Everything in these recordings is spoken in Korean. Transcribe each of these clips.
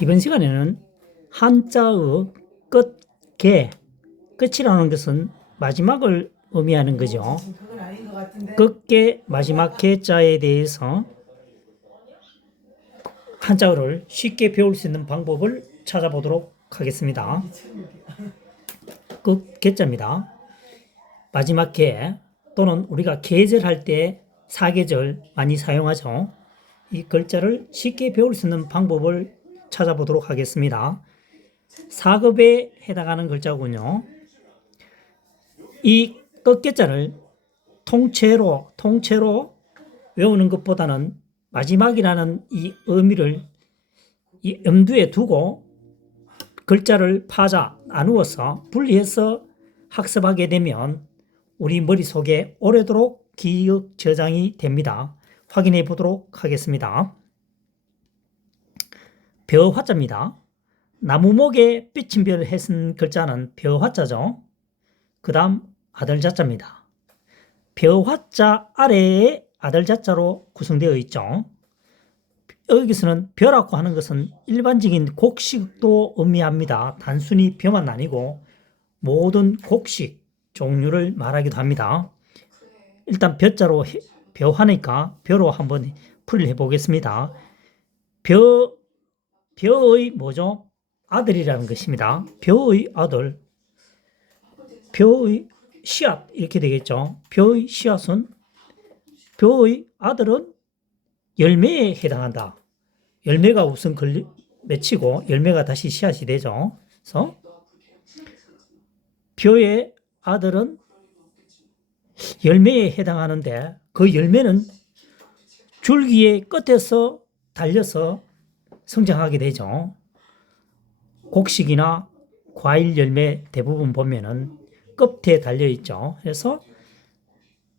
이번 시간에는 한자의 끝, 개, 끝이라는 것은 마지막을 의미하는 거죠. 끝개, 마지막 개자에 대해서 한자어를 쉽게 배울 수 있는 방법을 찾아보도록 하겠습니다. 끝, 개자입니다. 마지막 개 또는 우리가 계절할 때 사계절 많이 사용하죠. 이 글자를 쉽게 배울 수 있는 방법을 찾아보도록 하겠습니다. 4급에 해당하는 글자군요. 이 끝개자를 통째로 외우는 것보다는 마지막이라는 이 의미를 이 염두에 두고 글자를 나누어서 분리해서 학습하게 되면 우리 머릿속에 오래도록 기억 저장이 됩니다. 확인해 보도록 하겠습니다. 벼화자입니다. 나무목에 삐침별을 해쓴 글자는 벼화자죠. 그 다음 아들자자입니다. 벼화자 아래에 아들자자로 구성되어 있죠. 여기서는 벼라고 하는 것은 일반적인 곡식도 의미합니다. 단순히 벼만 아니고 모든 곡식 종류를 말하기도 합니다. 일단 벼자로 벼하니까 벼로 한번 풀이해 보겠습니다. 벼의 뭐죠? 아들이라는 것입니다. 벼의 아들, 벼의 씨앗 이렇게 되겠죠. 벼의 씨앗은 벼의 아들은 열매에 해당한다. 열매가 우선 맺히고 열매가 다시 씨앗이 되죠. 그래서 벼의 아들은 열매에 해당하는데 그 열매는 줄기의 끝에서 달려서 성장하게 되죠. 곡식이나 과일 열매 대부분 보면은 끝에 달려있죠. 그래서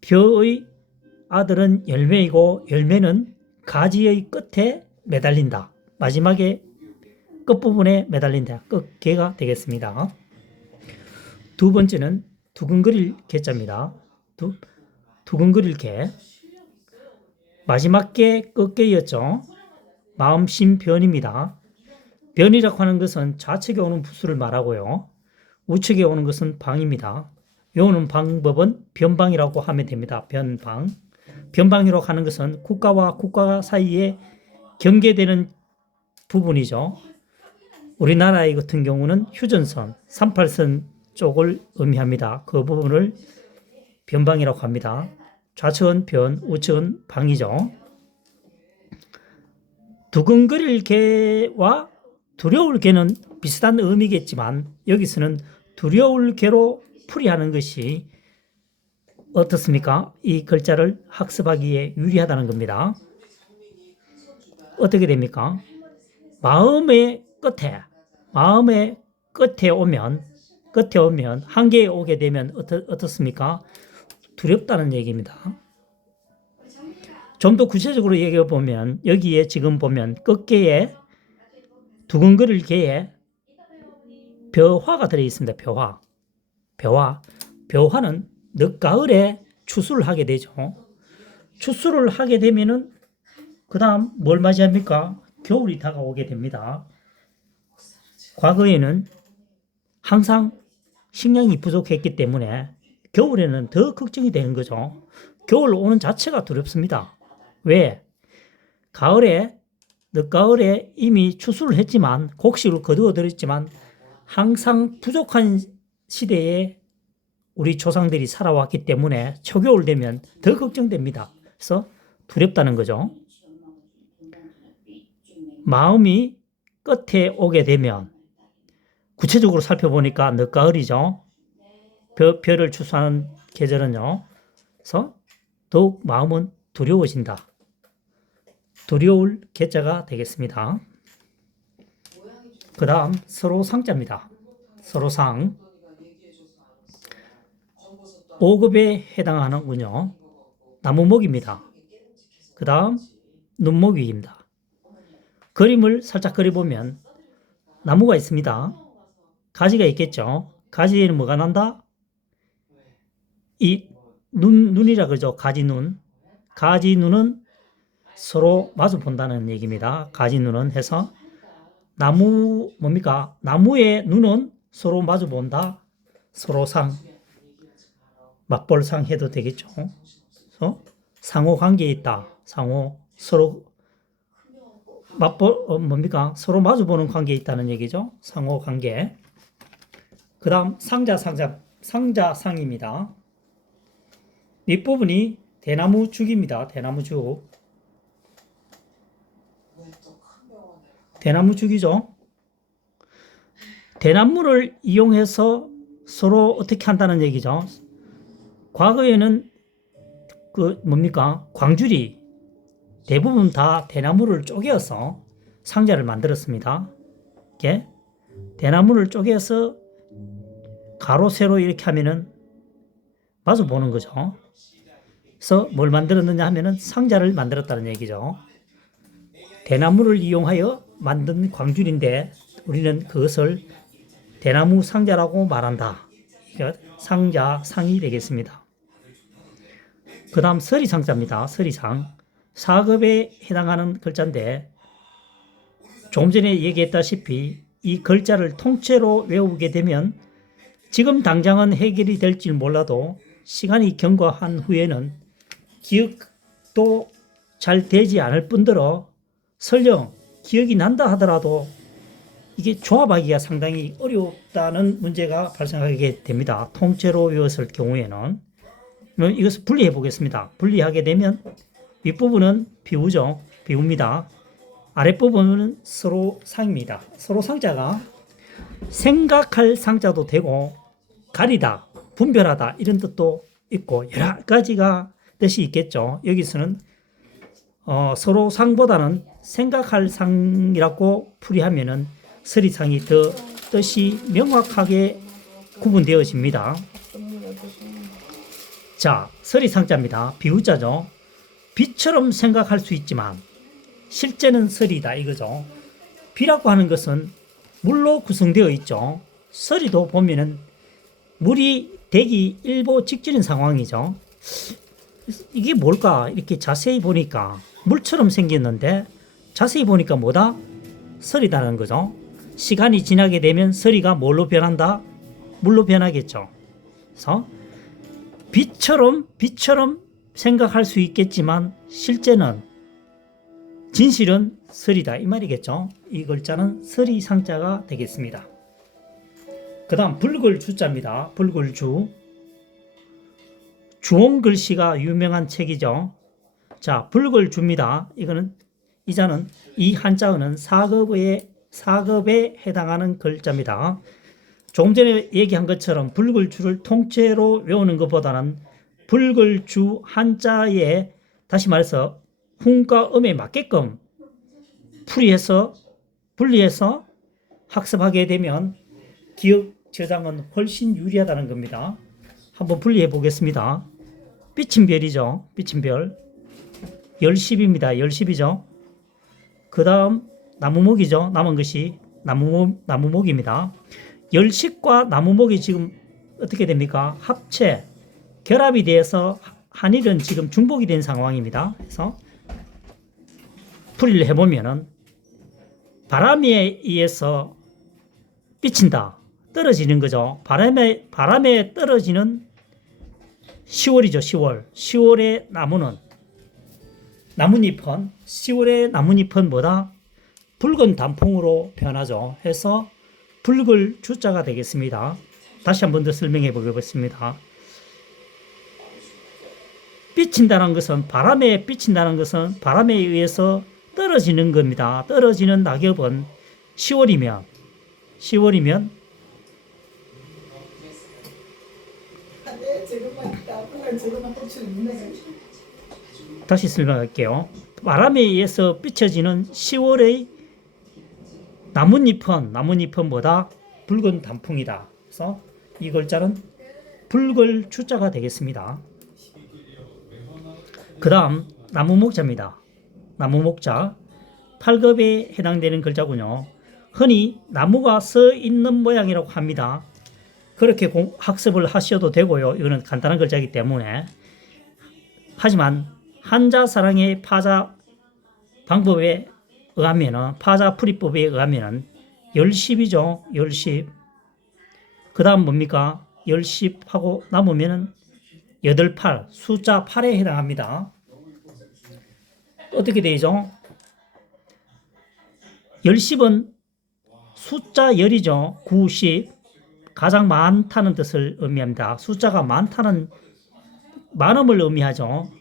벼의 아들은 열매이고 열매는 가지의 끝에 매달린다. 마지막에 끝부분에 매달린다. 끝개가 되겠습니다. 두 번째는 두근거릴 개자입니다. 두근거릴 개. 마지막 개 끝개였죠. 마음심변입니다. 변이라고 하는 것은 좌측에 오는 부수를 말하고요. 우측에 오는 것은 방입니다. 외우는 방법은 변방이라고 하면 됩니다. 변방. 변방이라고 하는 것은 국가와 국가 사이에 경계되는 부분이죠. 우리나라 같은 경우는 휴전선, 38선 쪽을 의미합니다. 그 부분을 변방이라고 합니다. 좌측은 변, 우측은 방이죠. 두근거릴 개와 두려울 개는 비슷한 의미겠지만 여기서는 두려울 개로 풀이하는 것이 어떻습니까? 이 글자를 학습하기에 유리하다는 겁니다. 어떻게 됩니까? 마음의 끝에 오면 한계에 오게 되면 어떻습니까? 두렵다는 얘기입니다. 좀 더 구체적으로 얘기해 보면 여기에 지금 보면 끝개에 두근거릴 개에 벼화가 들어 있습니다. 벼화는 늦가을에 추수를 하게 되죠. 추수를 하게 되면은 그 다음 뭘 맞이합니까? 겨울이 다가오게 됩니다. 과거에는 항상 식량이 부족했기 때문에 겨울에는 더 걱정이 되는 거죠. 겨울 오는 자체가 두렵습니다. 왜? 늦가을에 이미 추수를 했지만 곡식을 거두어 들였지만 항상 부족한 시대에 우리 조상들이 살아왔기 때문에 초겨울 되면 더 걱정됩니다. 그래서 두렵다는 거죠. 마음이 끝에 오게 되면 구체적으로 살펴보니까 늦가을이죠. 벼를 추수하는 계절은요. 그래서 더욱 마음은 두려워진다. 두려울 계자가 되겠습니다. 그 다음 서로상자입니다. 서로상 5급에 해당하는군요. 나무목입니다. 그 다음 눈목입니다. 그림을 살짝 그려보면 나무가 있습니다. 가지가 있겠죠. 가지에는 뭐가 난다? 이 눈이라 그러죠. 가지눈. 가지눈은 서로 마주 본다는 얘기입니다. 가지눈은 해서 나무 뭡니까? 나무의 눈은 서로 마주 본다. 서로상, 맞벌상 해도 되겠죠. 그래서 상호 관계에 있다. 상호 서로 뭡니까? 서로 마주 보는 관계에 있다는 얘기죠. 상호 관계. 그다음 상자상입니다. 윗부분이 대나무 죽입니다. 대나무 죽. 대나무 죽이죠. 대나무를 이용해서 서로 어떻게 한다는 얘기죠. 과거에는 그 뭡니까? 광줄이 대부분 다 대나무를 쪼개서 상자를 만들었습니다. 이렇게 대나무를 쪼개서 가로 세로 이렇게 하면은 마주 보는 거죠. 그래서 뭘 만들었느냐 하면은 상자를 만들었다는 얘기죠. 대나무를 이용하여 만든 광줄인데 우리는 그것을 대나무 상자라고 말한다. 그러니까 상자상이 되겠습니다. 그 다음 서리상자입니다. 서리상. 4급에 해당하는 글자인데 조금 전에 얘기했다시피 이 글자를 통째로 외우게 되면 지금 당장은 해결이 될지 몰라도 시간이 경과한 후에는 기억도 잘 되지 않을 뿐더러 설령 기억이 난다 하더라도 이게 조합하기가 상당히 어렵다는 문제가 발생하게 됩니다. 통째로 외웠을 경우에는. 이것을 분리해 보겠습니다. 분리하게 되면 윗부분은 비우죠. 비웁니다. 아랫부분은 서로 상입니다. 서로 상자가 생각할 상자도 되고 가리다, 분별하다 이런 뜻도 있고 여러 가지가 뜻이 있겠죠. 여기서는 서로 상보다는 생각할 상이라고 풀이하면은 서리상이 더 뜻이 명확하게 구분되어집니다. 자, 서리상자입니다. 비우자죠. 비처럼 생각할 수 있지만 실제는 서리다 이거죠. 비라고 하는 것은 물로 구성되어 있죠. 서리도 보면은 물이 되기 일보 직전인 상황이죠. 이게 뭘까? 이렇게 자세히 보니까 물처럼 생겼는데 자세히 보니까 뭐다? 서리다는 거죠. 시간이 지나게 되면 서리가 뭘로 변한다? 물로 변하겠죠. 그래서 빛처럼 생각할 수 있겠지만 실제는 진실은 서리다 이 말이겠죠. 이 글자는 서리상자가 되겠습니다. 그 다음 불글주자입니다. 불글주. 주홍글씨가 유명한 책이죠. 자, 불글주입니다. 이 자는 이 한자어는 4급에 해당하는 글자입니다. 조금 전에 얘기한 것처럼 불글주를 통째로 외우는 것보다는 불글주 한자에 다시 말해서 훈과 음에 맞게끔 분리해서 학습하게 되면 기억 저장은 훨씬 유리하다는 겁니다. 한번 분리해 보겠습니다. 삐침별이죠. 삐침별. 열십입니다. 열십이죠. 그 다음 나무목이죠. 남은 것이 나무목입니다. 열십과 나무목이 지금 어떻게 됩니까? 합체, 결합이 돼서 한일은 지금 중복이 된 상황입니다. 그래서 풀이를 해보면은 바람에 의해서 삐친다. 떨어지는 거죠. 바람에 떨어지는 10월이죠. 10월. 10월의 나뭇잎은 10월의 나뭇잎은 뭐다? 붉은 단풍으로 변하죠. 해서 붉을 주자가 되겠습니다. 다시 한 번 더 설명해 보겠습니다. 삐친다는 것은 바람에 의해서 떨어지는 겁니다. 떨어지는 낙엽은 10월이면 다시 설명할게요. 바람에 의해서 삐쳐지는 10월의 나뭇잎은 뭐다? 붉은 단풍이다. 그래서 이 글자는 붉을 주자가 되겠습니다. 그 다음 나무목자입니다. 나무목자 8급에 해당되는 글자군요. 흔히 나무가 서 있는 모양이라고 합니다. 그렇게 학습을 하셔도 되고요. 이거는 간단한 글자이기 때문에. 하지만 한자 사랑의 파자 방법에 의하면은 파자풀이법에 의하면은 열십이죠. 열십. 그 다음 뭡니까? 열십하고 남으면은 여덟팔, 숫자 8에 해당합니다. 어떻게 되죠? 열십은 숫자 열이죠. 90. 가장 많다는 뜻을 의미합니다. 숫자가 많다는 많음을 의미하죠.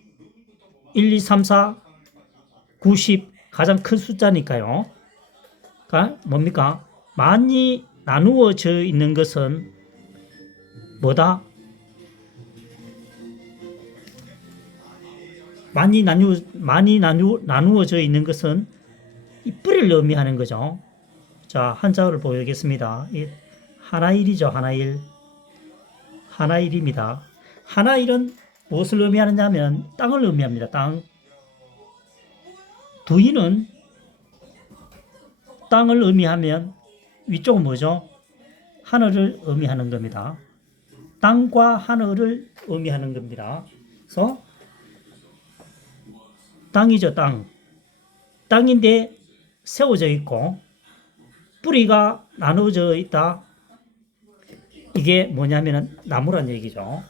1, 2, 3, 4, 90 가장 큰 숫자니까요. 그러니까 뭡니까? 많이 나누어져 있는 것은 뭐다? 나누어져 있는 것은 이 뿌리를 의미하는 거죠. 자, 한자어를 보여주겠습니다. 하나일이죠, 하나일. 하나일입니다. 하나일은 무엇을 의미하느냐 하면 땅을 의미합니다. 땅. 두일은 땅을 의미하면 위쪽은 뭐죠? 하늘을 의미하는 겁니다. 땅과 하늘을 의미하는 겁니다. 그래서 땅이죠, 땅. 땅인데 세워져 있고 뿌리가 나누어져 있다. 이게 뭐냐면 나무란 얘기죠.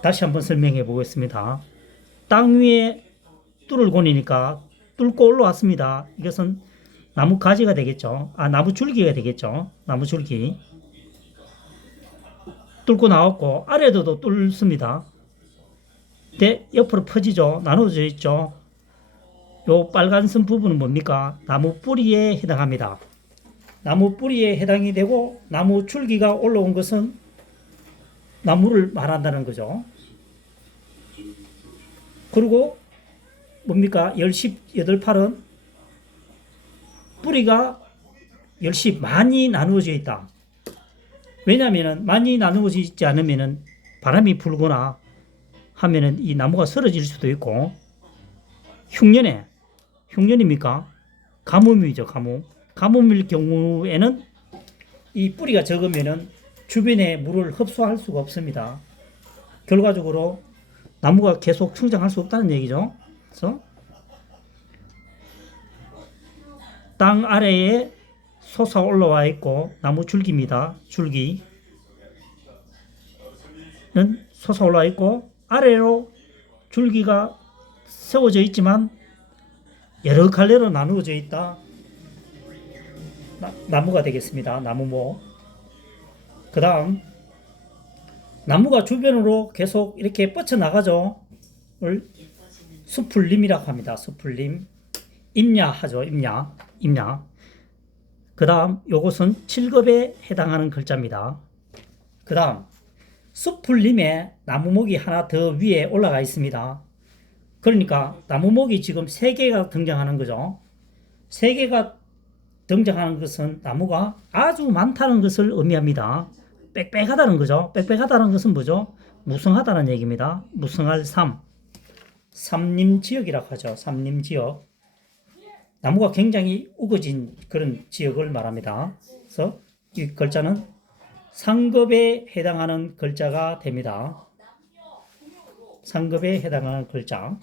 다시 한번 설명해 보겠습니다. 땅 위에 뚫을 고니니까 뚫고 올라왔습니다. 이것은 나무 가지가 되겠죠. 나무 줄기가 되겠죠. 나무 줄기. 뚫고 나왔고 아래도 뚫습니다. 근데 옆으로 퍼지죠. 나눠져 있죠. 요 빨간 선 부분은 뭡니까? 나무 뿌리에 해당합니다. 나무 뿌리에 해당이 되고 나무 줄기가 올라온 것은 나무를 말한다는 거죠. 그리고 뭡니까? 열십, 여덟팔은 뿌리가 열십 많이 나누어져 있다. 왜냐하면 많이 나누어져 있지 않으면 바람이 불거나 하면은 이 나무가 쓰러질 수도 있고 흉년입니까? 가뭄이죠, 가뭄. 가뭄일 경우에는 이 뿌리가 적으면은 주변의 물을 흡수할 수가 없습니다. 결과적으로 나무가 계속 성장할 수 없다는 얘기죠. 그래서 땅 아래에 솟아 올라와 있고 나무 줄기입니다. 줄기는 솟아 올라와 있고 아래로 줄기가 세워져 있지만 여러 갈래로 나누어져 있다. 나무가 되겠습니다. 나무모. 그 다음 나무가 주변으로 계속 이렇게 뻗쳐나가죠. 수풀림이라고 합니다. 수풀림. 임야하죠. 임야. 그 다음 요것은 7급에 해당하는 글자입니다. 그 다음 수풀림에 나무목이 하나 더 위에 올라가 있습니다. 그러니까 나무목이 지금 3개가 등장하는 거죠. 3개가 등장하는 것은 나무가 아주 많다는 것을 의미합니다. 빽빽하다는 거죠. 빽빽하다는 것은 뭐죠? 무성하다는 얘기입니다. 무성할 삼림지역이라고 하죠. 삼림지역. 나무가 굉장히 우거진 그런 지역을 말합니다. 그래서 이 글자는 상급에 해당하는 글자가 됩니다. 상급에 해당하는 글자.